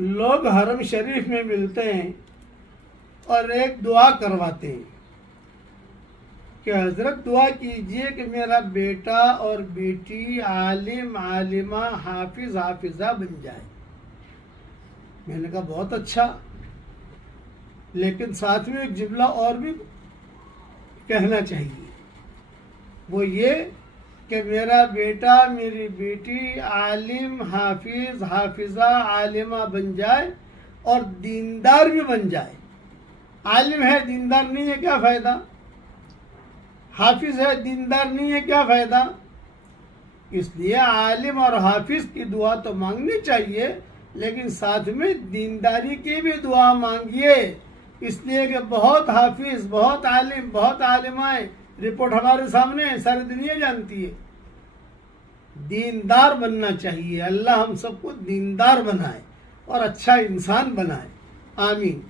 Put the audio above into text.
لوگ حرم شریف میں ملتے ہیں اور ایک دعا کرواتے ہیں کہ حضرت دعا کیجئے کہ میرا بیٹا اور بیٹی عالم عالمہ حافظ حافظہ بن جائے۔ میں نے کہا بہت اچھا، لیکن ساتھ میں ایک جملہ اور بھی کہنا چاہیے، وہ یہ کہ میرا بیٹا میری بیٹی عالم حافظ حافظہ عالمہ بن جائے اور دیندار بھی بن جائے۔ عالم ہے دیندار نہیں ہے کیا فائدہ؟ حافظ ہے دیندار نہیں ہے کیا فائدہ؟ اس لیے عالم اور حافظ کی دعا تو مانگنی چاہیے، لیکن ساتھ میں دینداری کی بھی دعا مانگیے، اس لیے کہ بہت حافظ بہت عالم بہت عالمہ ہیں، رپورٹ ہمارے سامنے ہے، ساری دنیا جانتی ہے۔ دیندار بننا چاہیے، اللہ ہم سب کو دیندار بنائے اور اچھا انسان بنائے، آمین۔